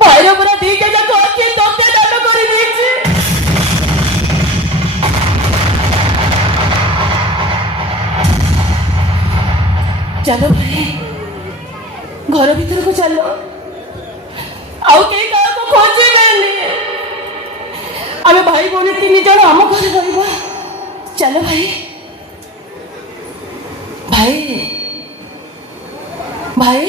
भाईर पूरा दिखे जाको आखि तोते दान करि देछि चलो भाई घर भीतर को चलो आउ के का को खोजे बेनी अबे भाई बोले 3 जन हम घर रहबा चलो भाई भाई भाई